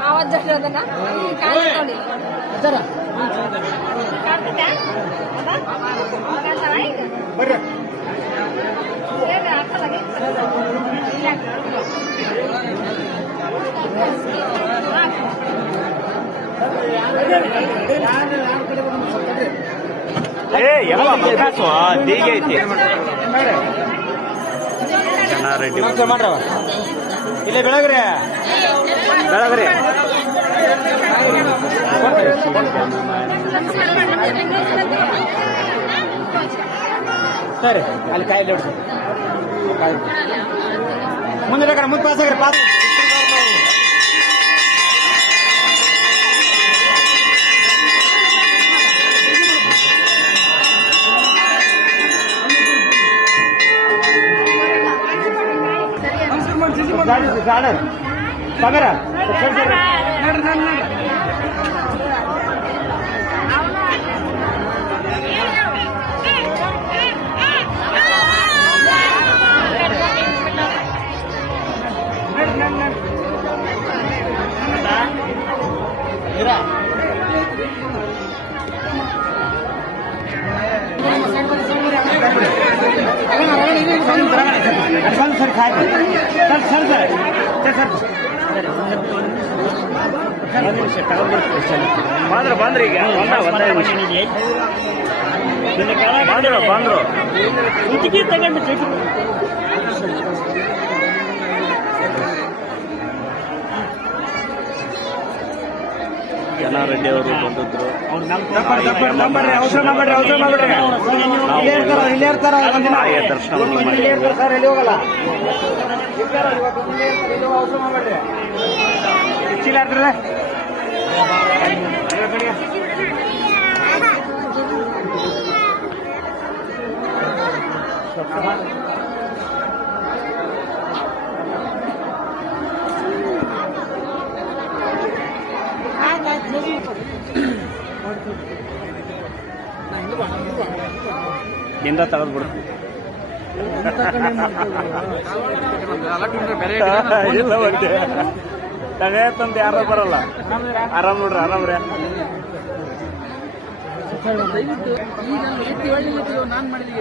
आवाज जरा ना काय तोडी जरा बरं ಎಲ್ಲ ಮಕಾಸು ಹೀಗೆ ಐತಿ ರೆಡ್ಡಿ ಮಾಡ್ರವ ಇಲ್ಲೇ ಬೆಳಗ್ರಿ ಬೆಳಗ್ರಿ ಸರಿ ಅಲ್ಲಿ ಕಾಯಿಲೆ ಹಿಡ್ದು ಮುಂದೆ ಕಡೆ ಮುಂದೆ ಪಾಸ್ ಆಗ್ರಿ ಪಾಸ್ झाड सागरा सर खाए सर सर ಬಂದ್ರು ಬಂದ್ರು ಈಗ ಬಂದ್ರು ಬಂದ್ರು ಟಿಕೆಟ್ ತಗೊಂಡು ರೆಡ್ಡಿ ಅವರು ಬಂದಿದ್ರು ದರ್ಶನ ನಿಂದ ತೆಗೆದ್ಬಿಡ್ತೀವಿ ಇಲ್ಲ ಮತ್ತೆ ತಗತ್ತಂತ ಯಾರು ಬರಲ್ಲ ಆರಾಮ್ ನೋಡ್ರಿ ಆರಾಮ್ರಿ ನಾನು ಮಾಡಿದೀವಿ